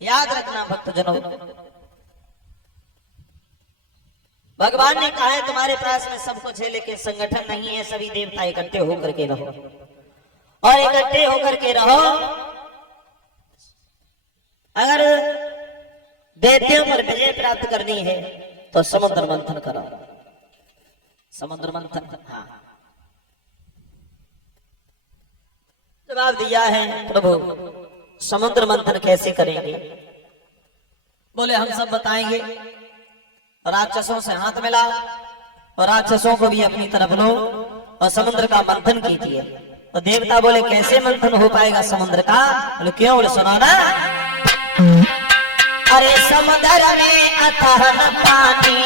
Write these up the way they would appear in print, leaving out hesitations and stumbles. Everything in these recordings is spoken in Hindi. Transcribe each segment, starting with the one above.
याद रखना भक्तजनों, भगवान ने कहा है तुम्हारे पास में सब कुछ है लेकिन संगठन नहीं है। सभी देवता इकट्ठे होकर के रहो और इकट्ठे होकर के रहो। अगर दैत्यों पर विजय प्राप्त करनी है तो समुद्र मंथन करो। समुद्र मंथन, हाँ, जवाब दिया है प्रभु। समुद्र मंथन कैसे करेंगे? बोले हम सब बताएंगे। राक्षसों से हाथ मिलाओ और राक्षसों को भी अपनी तरफ लो और समुद्र का मंथन कीजिए। तो देवता बोले कैसे मंथन हो पाएगा समुद्र का? बोले क्यों? बोले सुनो ना। अरे समुद्र में अथाह पानी,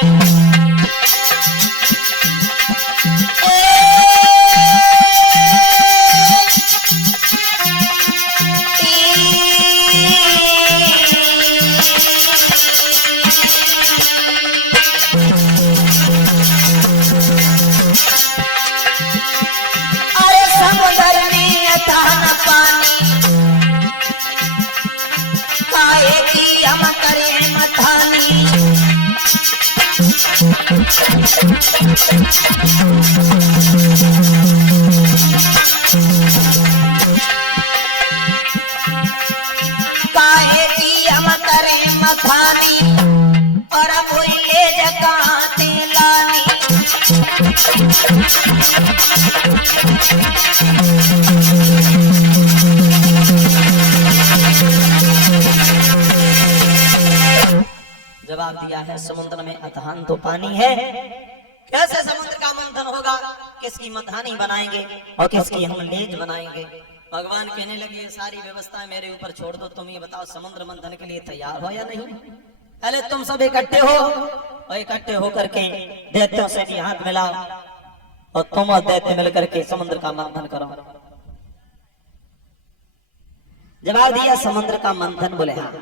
काहे की हम करें मथानी और वही ले जकाते लानी। जवाब दिया है समुद्र में अथान तो पानी है। कैसे समुद्र का मंथन होगा? किसकी मथानी बनाएंगे और किसकी हम लेज बनाएंगे? भगवान कहने लगे ये सारी व्यवस्था मेरे ऊपर छोड़ दो, तुम ये बताओ समुद्र मंथन के लिए तैयार हो या नहीं? पहले तुम सब इकट्ठे हो और इकट्ठे होकर के दैत्यों से भी हाथ मिलाओ और तुम और दैत्य मिलकर के समुद्र का मंथन करो। जवाब दिया समुद्र का मंथन। बोले हाँ,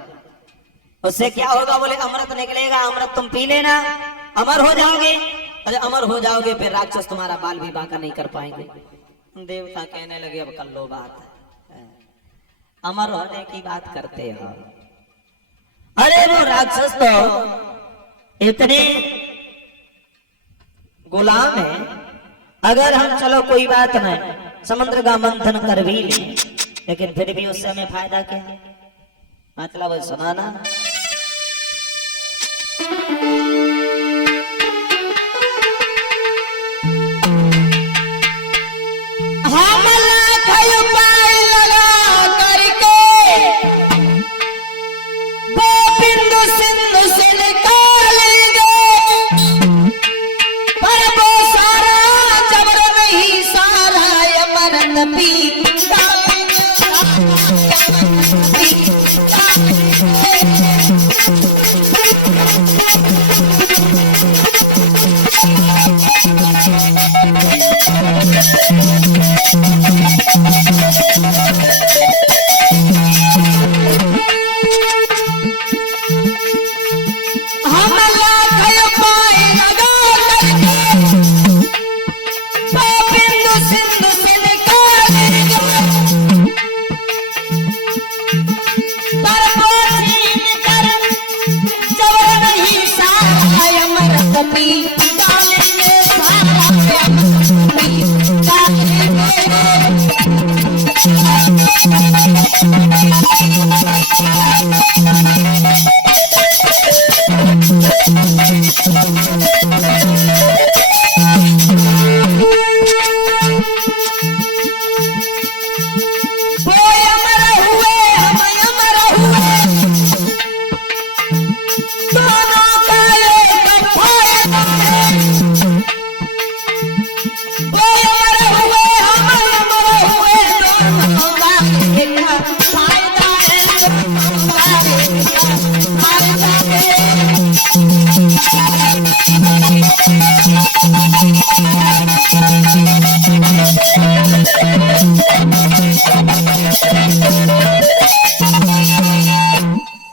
उससे क्या होगा? बोले अमृत निकलेगा, अमृत तुम पी लेना, अमर हो जाओगे। अरे अमर हो जाओगे फिर राक्षस तुम्हारा बाल भी बांका नहीं कर पाएंगे। देवता कहने लगे अब कर लो बात, अमर होने की बात करते हो। अरे वो राक्षस तो इतने गुलाम है, अगर हम चलो कोई बात नहीं समुद्र का मंथन कर भी ले, लेकिन फिर भी उससे हमें फायदा क्या? मतलब सुनाना।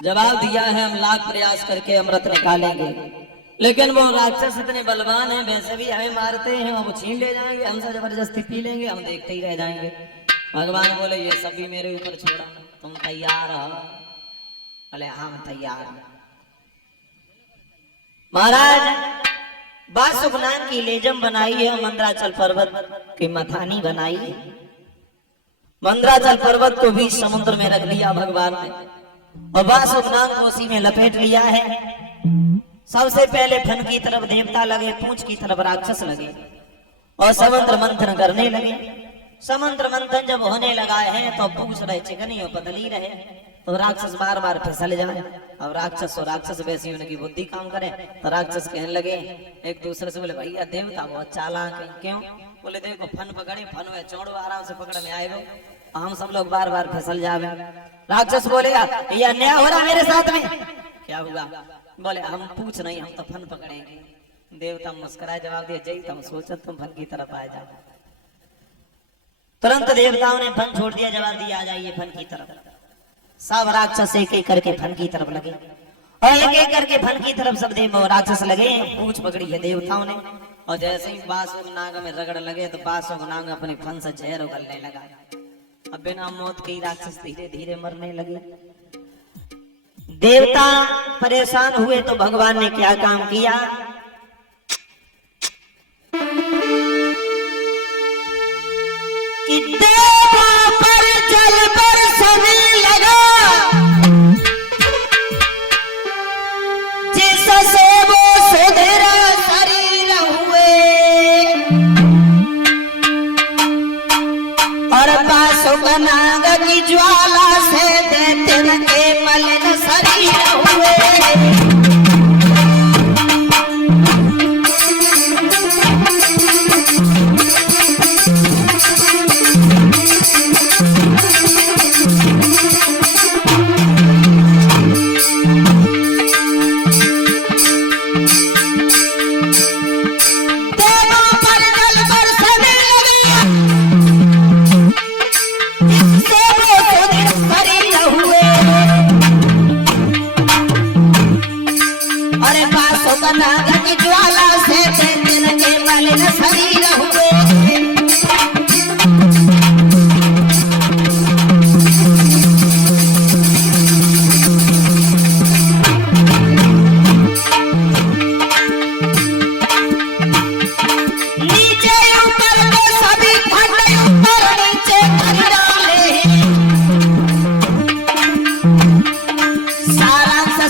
जवाब दिया है हम लाख प्रयास करके अमृत निकालेंगे, लेकिन वो राक्षस इतने बलवान हैं, वैसे भी हमें मारते हैं, हम छीन ले जाएंगे, हमसे जबरदस्ती पी लेंगे, हम देखते ही रह जाएंगे। भगवान बोले ये सब भी मेरे ऊपर छोड़ा, तुम तैयार हो? बोले हम तैयार हैं। महाराज बासुक नाम की लेजम बनाई है, मंदराचल पर्वत की मथानी बनाई है। मंदराचल पर्वत को भी समुद्र में रख लिया भगवान ने, और बासुक नाम को उसी में लपेट लिया है। सबसे पहले फन की तरफ देवता लगे, पूंछ की तरफ राक्षस लगे, और समुद्र मंथन करने लगे। समुद्र मंथन जब होने लगा है तो पूछ रहे चिकनी और पतली रहे, तो राक्षस बार बार फिसल जाए। अब राक्षस और राक्षस वैसी उनकी बुद्धि काम करे, तो राक्षस कहने लगे एक दूसरे से, बोले भैया देवता बहुत चालाक है। क्यों? बोले देखो फन पकड़े, फन में चौड़ो आराम से पकड़ में आएगा, हम सब लोग बार बार फिसल जावे। राक्षस बोलेगा ये अन्याय हो रहा मेरे साथ में, क्या हुआ? बोले हम पूछ नहीं, हम तो फन पकड़ेंगे। देवता मुस्कुराए जवाब दिया, जय तुम सोचो तुम फन की तरफ आ जाओ। तुरंत देवताओं ने फन छोड़ दिया, जवाब दिया आ जाइए फन की तरफ। सब राक्षस एक एक करके फन की तरफ लगे, और एक एक करके फन की तरफ सब देव राक्षस लगे। पूछ पकड़ी है देवताओं ने, और जैसे ही बासुक नाग में रगड़ लगे तो बासुक नाग अपने फन से जहर उगलने लगा। अब बिना मौत के राक्षस धीरे धीरे मरने लगे। देवता परेशान हुए तो भगवान ने क्या काम किया? कि देवों पर जल बरसने लगा, जिससे वो सुधर शरीर हुए, और बासुक नाग की ज्वाला से दैत्य के मलिन शरीर हुए।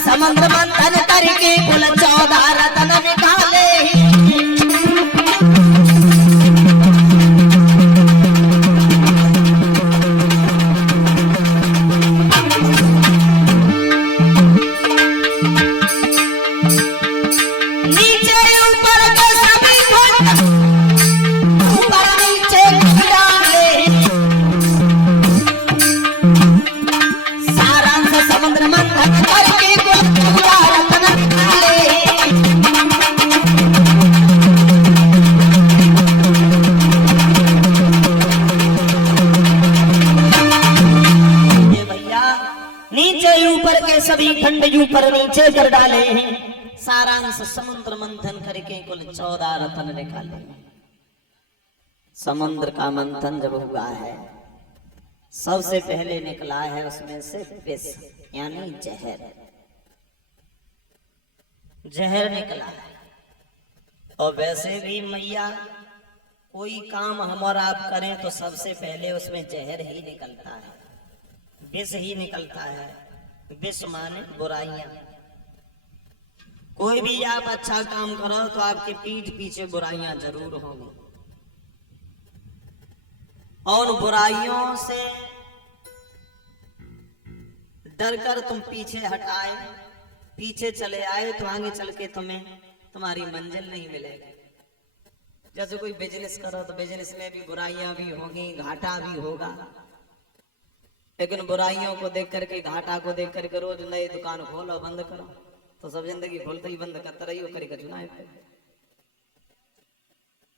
समुद्र मंथन करके कुल 14 रत्न निकाले। नीचे ऊपर के सभी खंड ऊपर नीचे डाले। सारांश समुद्र मंथन करके सभी खंड ऊपर नीचे कर डाले हैं। सारांश समुद्र मंथन करके कुल 14 रत्न निकाले। समुद्र का मंथन जब हुआ है, सबसे पहले निकला है उसमें से विष यानी जहर। जहर निकला है। और वैसे भी मैया कोई काम हम और आप करें तो सबसे पहले उसमें जहर ही निकलता है, विष ही निकलता है। विष माने बुराइयां। कोई भी आप अच्छा काम करो तो आपके पीठ पीछे बुराइयां जरूर होंगी, और बुराइयों से डरकर तुम पीछे हटाए, पीछे चले आए तो आगे चल के तुम्हें तुम्हारी मंजिल नहीं मिलेगी। जैसे कोई बिजनेस करो तो बिजनेस में भी बुराइयां भी होंगी, घाटा भी होगा, लेकिन बुराइयों को देख करके, घाटा को देख करके रोज नई दुकान खोलो बंद करो तो सब जिंदगी खोलते ही बंद करता रही हो करेगा चुनाव।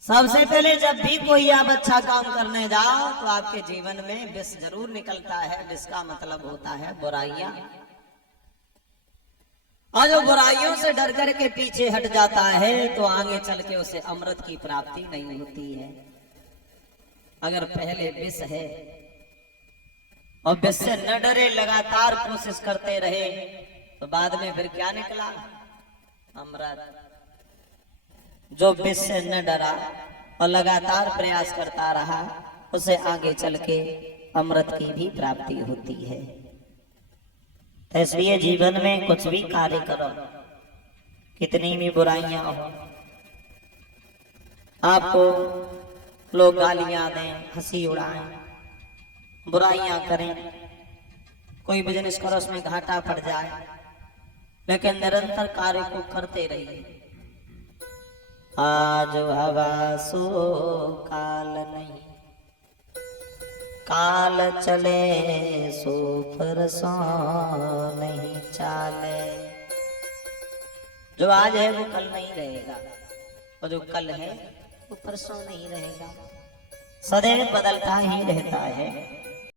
सबसे पहले जब भी कोई आप अच्छा काम करने जाओ तो आपके जीवन में विष जरूर निकलता है। विष का मतलब होता है बुराइयां, और जो बुराइयों से डर करके पीछे हट जाता है तो आगे चल के उसे अमृत की प्राप्ति नहीं होती है। अगर पहले विष है और विश्व न डरे लगातार कोशिश करते रहे तो बाद में फिर क्या निकला? अमृत। जो विश्व न डरा और लगातार प्रयास करता रहा उसे आगे चल के अमृत की भी प्राप्ति होती है। इसलिए जीवन में कुछ भी कार्य करो, कितनी भी बुराइयां हो, आपको लोग गालियां दें, हंसी उड़ाएं, बुराइयां करें, कोई बिजनेस करो उसमें घाटा पड़ जाए, लेकिन निरंतर कार्य को करते रहिए। आज हवा सो काल नहीं, काल चले सो परसों नहीं चाले। जो आज है वो कल नहीं रहेगा, और जो कल है वो परसों नहीं रहेगा। सदैव बदलता ही रहता है।